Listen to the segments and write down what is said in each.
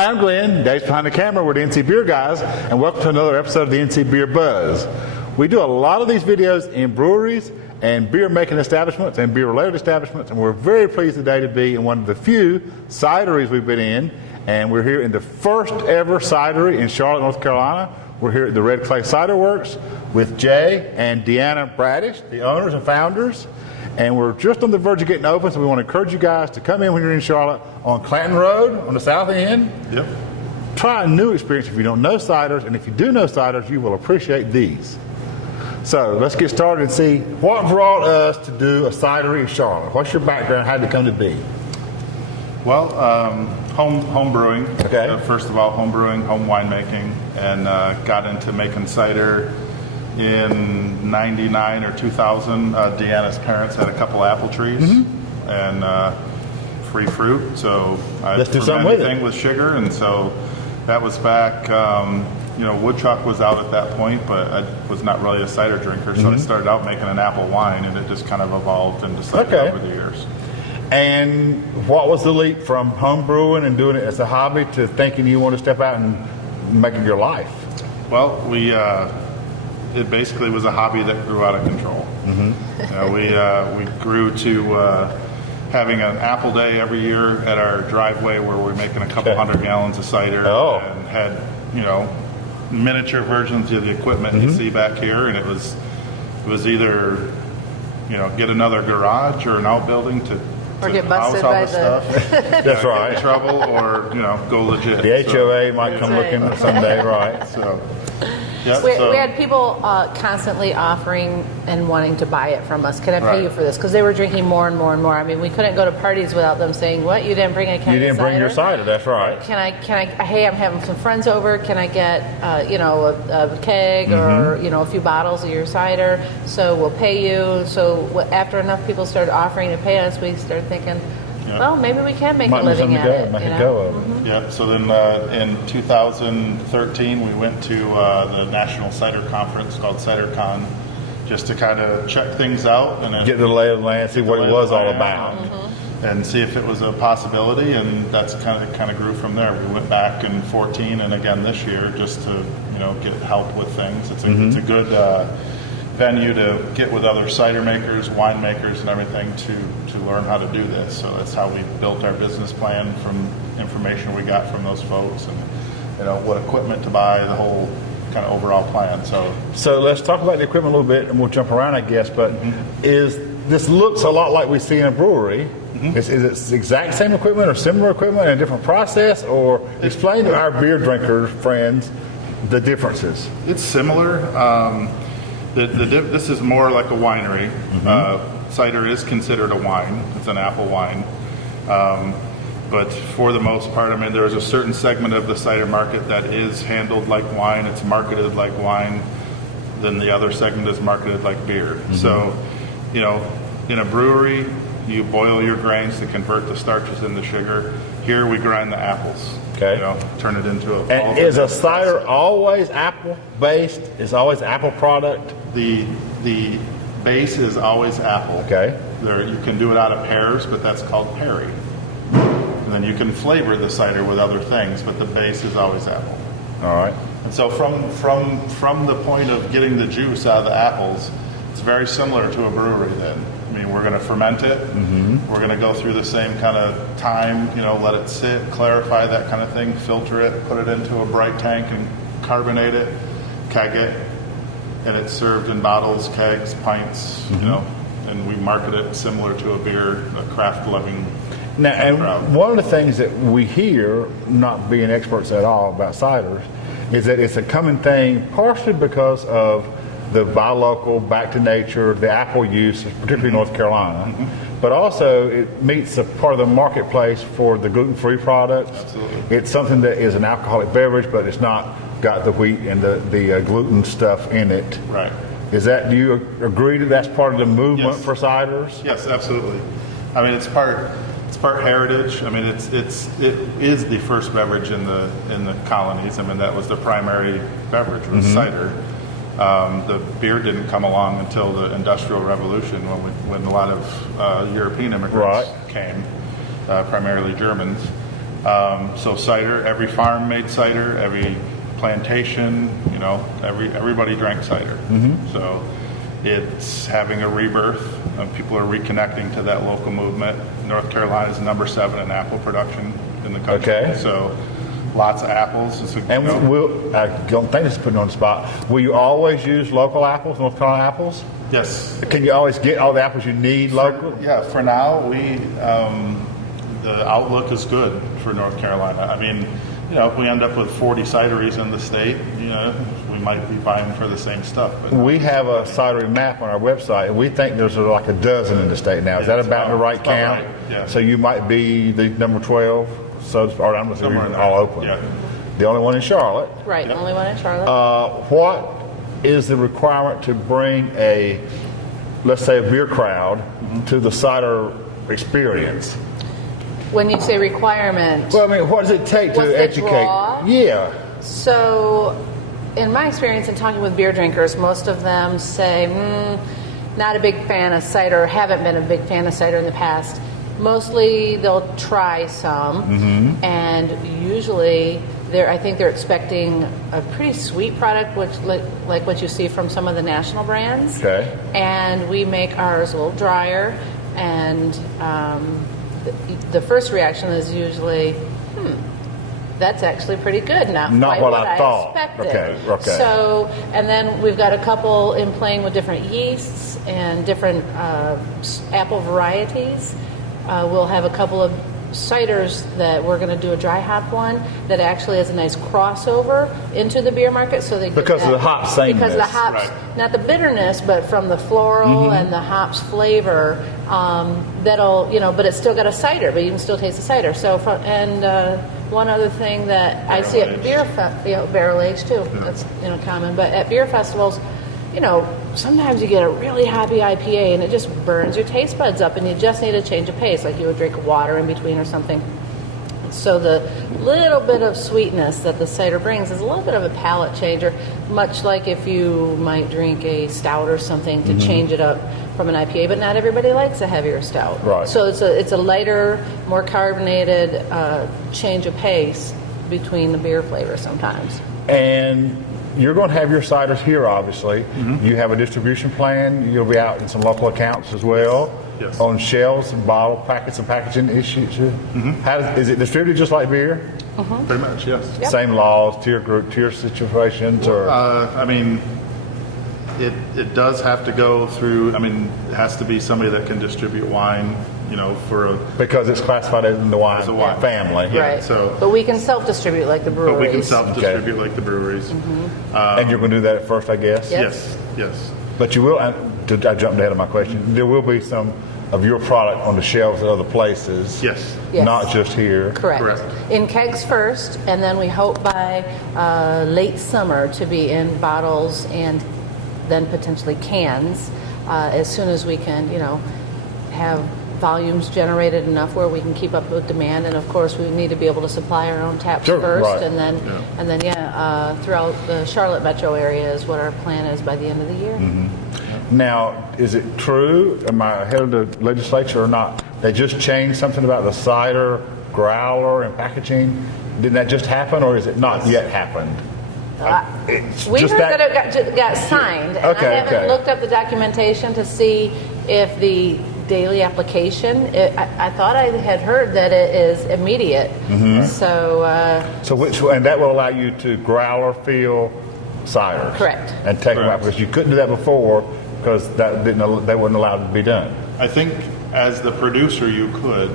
Hi, I'm Glenn. Dave's behind the camera. We're the NC Beer Guys, and welcome to another episode of the NC Beer Buzz. We do a lot of these videos in breweries and beer-making establishments and beer-related establishments, and we're very pleased today to be in one of the few cideries we've been in, and we're here in the first ever cidery in Charlotte, North Carolina. We're here at the Red Clay Ciderworks with Jay and Deanna Bradish, the owners and founders. And we're just on the verge of getting open, so we want to encourage you guys to come in when you're in Charlotte on Clanton Rd on the south end. Yep. Try a new experience if you don't know ciders, and if you do know ciders, you will appreciate these. So let's get started and see what brought us to do a cidery in Charlotte. What's your background? How did it come to be? Well, home brewing. Okay. First of all, home brewing, home winemaking, and got into making cider in 99 or 2000. Deanna's parents had a couple apple trees and free fruit, so I ferment anything with sugar, and so that was back. Woodchuck was out at that point, but I was not really a cider drinker, so I started out making an apple wine, and it just kind of evolved into cider over the years. And what was the leap from home brewing and doing it as a hobby to thinking you want to step out and make it your life? Well, it basically was a hobby that grew out of control. We grew to having an apple day every year at our driveway where we're making a couple hundred gallons of cider and had, miniature versions of the equipment you see back here, and it was either, get another garage or an outbuilding to get busted by the stuff. That's right. Get in trouble or, go legit. The HOA might come looking someday, right? So. Yep, we had people constantly offering and wanting to buy it from us. Can I pay you for this? Because they were drinking more and more and more. I mean, we couldn't go to parties without them saying, "What? You didn't bring a can of cider? You didn't bring your cider." That's right. Can I? Hey, I'm having some friends over. Can I get a keg or a few bottles of your cider? So we'll pay you. So after enough people started offering to pay us, we started thinking, well, maybe we can make a living at it. Make a go of it. Yeah. So then in 2013, we went to the National Cider Conference called CiderCon, just to kind of check things out and then get the lay of the land, see what it was all about, and see if it was a possibility. And that's kind of grew from there. We went back in 14 and again this year just to get help with things. It's a good venue to get with other cider makers, wine makers, and everything to learn how to do this. So that's how we built our business plan from information we got from those folks, and what equipment to buy, the whole kind of overall plan. So let's talk about the equipment a little bit, and we'll jump around, I guess. But this looks a lot like we see in a brewery? Is it the exact same equipment or similar equipment in a different process? Or explain to our beer drinker friends the differences. It's similar. This is more like a winery. Cider is considered a wine. It's an apple wine. But for the most part, there is a certain segment of the cider market that is handled like wine. It's marketed like wine. Then the other segment is marketed like beer. So, in a brewery, you boil your grains to convert the starches into sugar. Here we grind the apples. Okay. Turn it into a. And is a cider always apple based? Is always apple product? The base is always apple. Okay. You can do it out of pears, but that's called perry. And then you can flavor the cider with other things, but the base is always apple. All right. And so from the point of getting the juice out of the apples, it's very similar to a brewery then. We're going to ferment it. We're going to go through the same kind of time, let it sit, clarify that kind of thing, filter it, put it into a bright tank and carbonate it, keg it, and it's served in bottles, kegs, pints, and we market it similar to a beer, a craft-loving Now, and crowd. One of the things that we hear, not being experts at all about ciders, is that it's a common thing, partially because of the buy local, back to nature, the apple use, particularly North Carolina, but also it meets a part of the marketplace for the gluten-free products. Absolutely. It's something that is an alcoholic beverage, but it's not got the wheat and the gluten stuff in it. Right. Do you agree that that's part of the movement for ciders? Yes, absolutely. It's part heritage. It is the first beverage in the colonies. That was the primary beverage was cider. The beer didn't come along until the Industrial Revolution when a lot of European immigrants came, primarily Germans. So cider, every farm made cider, every plantation, everybody drank cider. So it's having a rebirth. People are reconnecting to that local movement. North Carolina is number 7 in apple production in the country. Okay. So lots of apples. And I don't think this is putting on the spot. Will you always use local apples, North Carolina apples? Yes. Can you always get all the apples you need local? Yeah, for now, the outlook is good for North Carolina. I mean, if we end up with 40 cideries in the state, we might be vying for the same stuff. But We have a cidery map on our website, and we think there's like a dozen in the state now. Is that about the right count? Right, yeah. So you might be the number 12. So, or I'm Somewhere in there. all open. Yeah. The only one in Charlotte. Right, only one in Charlotte. What is the requirement to bring let's say a beer crowd to the cider experience? When you say requirement, Well, I mean, what does it take What's to the educate? draw? Yeah. so in my experience in talking with beer drinkers, most of them say, not a big fan of cider, haven't been a big fan of cider in the past. Mostly they'll try some, and usually I think they're expecting a pretty sweet product, which like what you see from some of the national brands. Okay. And we make ours a little drier, and the first reaction is usually, that's actually pretty good. Not quite what I thought. expected. Okay. So, and then we've got a couple in playing with different yeasts and different apple varieties. We'll have a couple of ciders that we're going to do a dry hop one that actually has a nice crossover into the beer market. So they get Because of the hop sameness. Because the hops, Right. not the bitterness, but from the floral and the hops flavor. That'll, but it's still got a cider, but you can still taste the cider. So, one other thing that I see at barrel aged too. That's common. But at beer festivals, sometimes you get a really hoppy IPA and it just burns your taste buds up, and you just need a change of pace, like you would drink water in between or something. So the little bit of sweetness that the cider brings is a little bit of a palate changer, much like if you might drink a stout or something to change it up from an IPA, but not everybody likes a heavier stout. Right. So it's a lighter, more carbonated change of pace between the beer flavors sometimes. And you're going to have your ciders here, obviously. You have a distribution plan. You'll be out in some local accounts as well. Yes. On shelves and bottle packets and packaging issues. Is it distributed just like beer? Pretty much, yes. Yep. Same laws, tier situations, or I mean, it does have to go through. I mean, it has to be somebody that can distribute wine. because it's classified as in the wine, As a wine. family. Yeah, Right. so- but we can self-distribute like the breweries. But we can self-distribute like the breweries. And you're going to do that at first, I guess. Yeah. Yes. But you will. I jumped ahead of my question. There will be some of your product on the shelves at other places. Yes. Yes. Not just here. Correct. In kegs first, and then we hope by late summer to be in bottles and then potentially cans as soon as we can, have volumes generated enough where we can keep up with demand. And of course, we need to be able to supply our own taps Sure, first, right. and then throughout the Charlotte metro area is what our plan is by the end of the year. Now, is it true? Am I ahead of the legislature or not? They just changed something about the cider growler and packaging. Didn't that just happen, or is it not yet happened? It's We just heard that it got signed, and Okay, I haven't okay. looked up the documentation to see if the daily application. I thought I had heard that it is immediate. So So and that will allow you to growler fill ciders. Correct. And take them out, Correct. because you couldn't do that before because they weren't allowed to be done. I think as the producer, you could.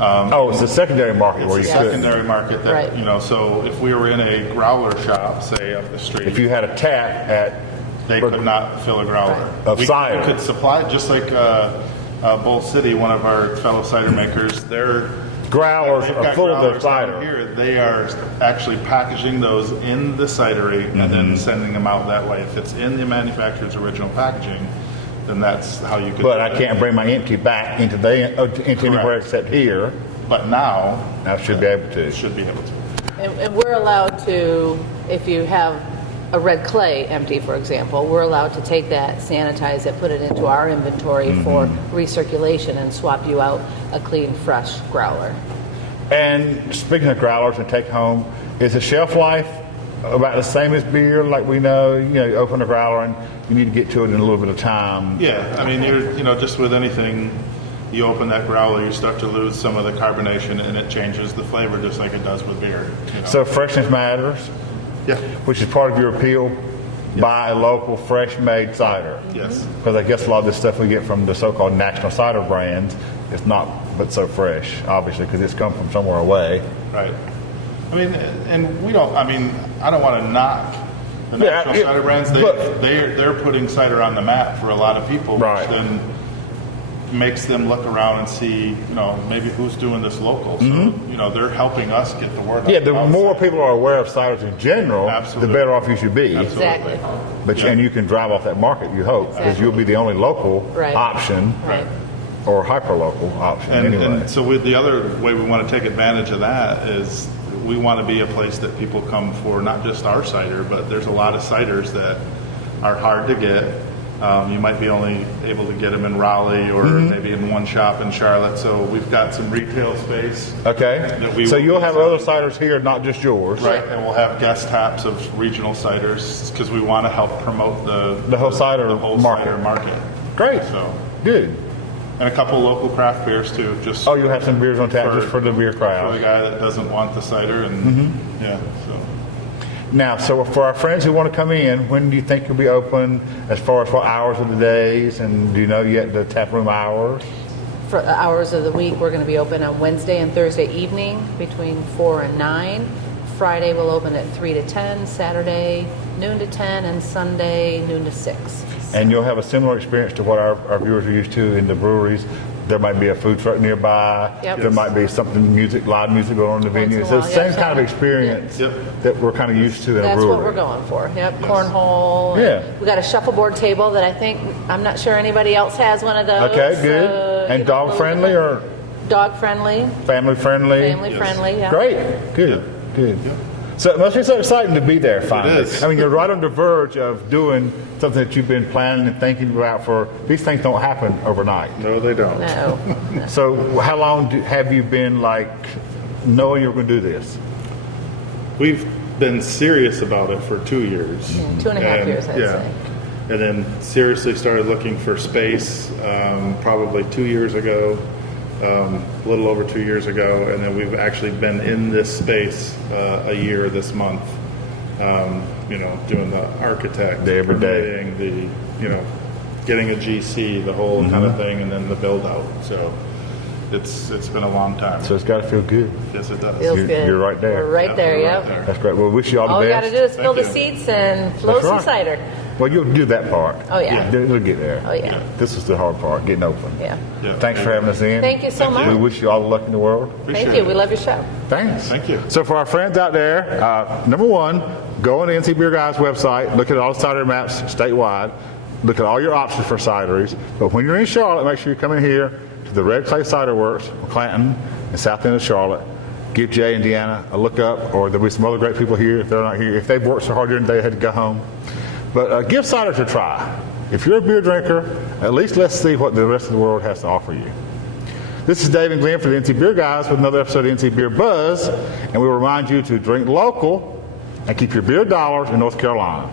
It's the secondary market where It's you a could. secondary market that, Right. so if we were in a growler shop, say up the street, If you had a tap at they could not fill a growler. Of we cider. could supply, just like Bull City, one of our fellow cider makers, they've growlers are got full of their growlers down cider. here. They are actually packaging those in the cidery and then sending them out that way. If it's in the manufacturer's original packaging, then that's how you could But do I it. can't bring my empty back into anywhere except here. But now, I should be able to. should be able to. and we're allowed to, if you have a Red Clay empty, for example, we're allowed to take that, sanitize it, put it into our inventory for recirculation, and swap you out a clean, fresh growler. And speaking of growlers and take home, is the shelf life about the same as beer? Like we know, you open a growler and you need to get to it in a little bit of time. Yeah, I mean, just with anything, you open that growler, you start to lose some of the carbonation, and it changes the flavor just like it does with beer. So freshness matters, yeah, which is part of your appeal. Buy a local, fresh-made cider. Yes. Because I guess a lot of this stuff we get from the so-called national cider brands is not but so fresh, obviously, because it's come from somewhere away. Right. I mean, and we don't. I mean, I don't want to knock the national cider brands. They're putting cider on the map for a lot of people, right. Which then makes them look around and see, maybe who's doing this local. So, they're helping us get the word out. Yeah, the more people are aware of ciders in general, Absolutely. the better off you should be. Exactly. But and you can drive off that market, you hope, because you'll be the only local option. Right. Or hyper-local option, anyway. And so the other way we want to take advantage of that is we want to be a place that people come for not just our cider, but there's a lot of ciders that are hard to get. You might be only able to get them in Raleigh or maybe in one shop in Charlotte. So we've got some retail space. Okay. So you'll have other ciders here, not just yours. Right. And we'll have guest taps of regional ciders because we want to help promote the whole cider cider market. Great. So good. And a couple local craft beers too. Just you'll have some beers on tap just for the beer crowd. For the guy that doesn't want the cider, and so. Now, so for our friends who want to come in, when do you think you'll be open? As far as what hours of the days, and do you know yet the tap room hours? For hours of the week, we're going to be open on Wednesday and Thursday evening between 4 and 9. Friday we'll open at 3 to 10. Saturday noon to 10, and Sunday noon to 6. And you'll have a similar experience to what our viewers are used to in the breweries. There might be a food truck nearby. Yep. There might be loud music going on in the venue. in a So while, the same yep. kind of experience that we're kind of used to in a That's brewery. what we're going for. Yep, cornhole. Yeah. We got a shuffleboard table that I'm not sure anybody else has one of those. Okay, good. And dog friendly or? Dog friendly. Family friendly? Family friendly, yeah. Great. Good. Good. Yep. So it must be so exciting to be there finally. It is. I mean, you're right on the verge of doing something that you've been planning and thinking about for. These things don't happen overnight. No, they don't. No. So how long have you been knowing you're going to do this? We've been serious about it for 2 years. 2.5 years, I'd say. And then seriously started looking for space probably 2 years ago, a little over 2 years ago, and then we've actually been in this space a year this month. Doing the architect, Day every day. permitting, getting a GC, the whole kind of thing, and then the build out. So it's been a long time. So it's got to feel good. Yes, it does. Feels good. You're right there. We're right there, we're yep. right there. That's great. Well, we wish you all the All we got best. to do is fill the Thank you. seats and flow That's some right. cider. Well, you'll do that part. Oh, yeah. It'll get there. Oh, yeah. This is the hard part, getting open. Yeah. Yeah. Thanks for having us in. Thank you so much. We wish you all the luck in the world. Appreciate Thank you. it. We love your show. Thanks. Thank you. So for our friends out there, number one, go on the NC Beer Guys website, look at all the cider maps statewide, look at all your options for cideries. But when you're in Charlotte, make sure you come in here to the Red Clay Ciderworks, Clanton, and south end of Charlotte. Give Jay and Deanna a look up, or there'll be some other great people here if they're not here. If they've worked so hard during the day, they had to go home. But give ciders a try. If you're a beer drinker, at least let's see what the rest of the world has to offer you. This is Dave and Glenn for the NC Beer Guys with another episode of NC Beer Buzz, and we remind you to drink local and keep your beer dollars in North Carolina.